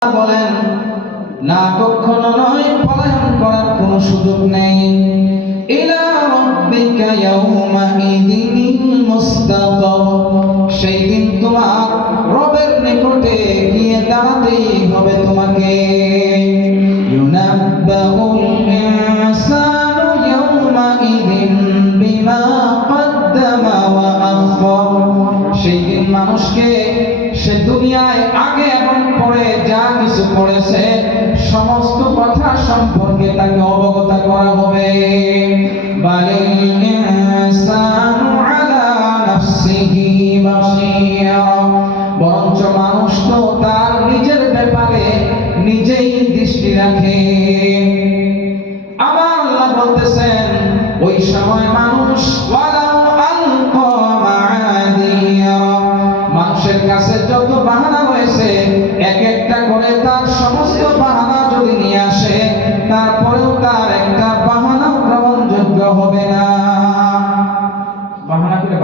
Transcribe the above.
বলেন না, কখনো নয়, পলায়ন করার কোনো সুযোগ নেই। ইলা রাব্বিকা ইয়াউমাইযিনিল মুস্তাকার, সেই দিন তোমার রবের নিকটে গিয়ে দাঁড়াতেই হবে তোমাকে। ইউনাব্বাউল ইনসানু ইয়াউমাইযিন বিমা কদ্দামা ওয়া আখখার, সেই দিন মানুষকে সে দুনিয়ায় আগে এবং পরে যা কিছু করেছে সমস্ত কথা সম্পর্কে তাকে অবগত করা হবে। বালিল ইনসানু আলা নাফসিহি বাসীরা, বরঞ্চ মানুষ তো তার নিজের ব্যাপারে নিজেই দৃষ্টি রাখে। আবার আল্লাহ বলতেছেন ওই সময় মানুষ মানুষের কাছে যত বাহানা রয়েছে এক একটা করে তার সমস্ত বাহানা যদি নিয়ে আসে তারপরেও তার একটা বাহানা গ্রহণযোগ্য হবে না। বাহানা করে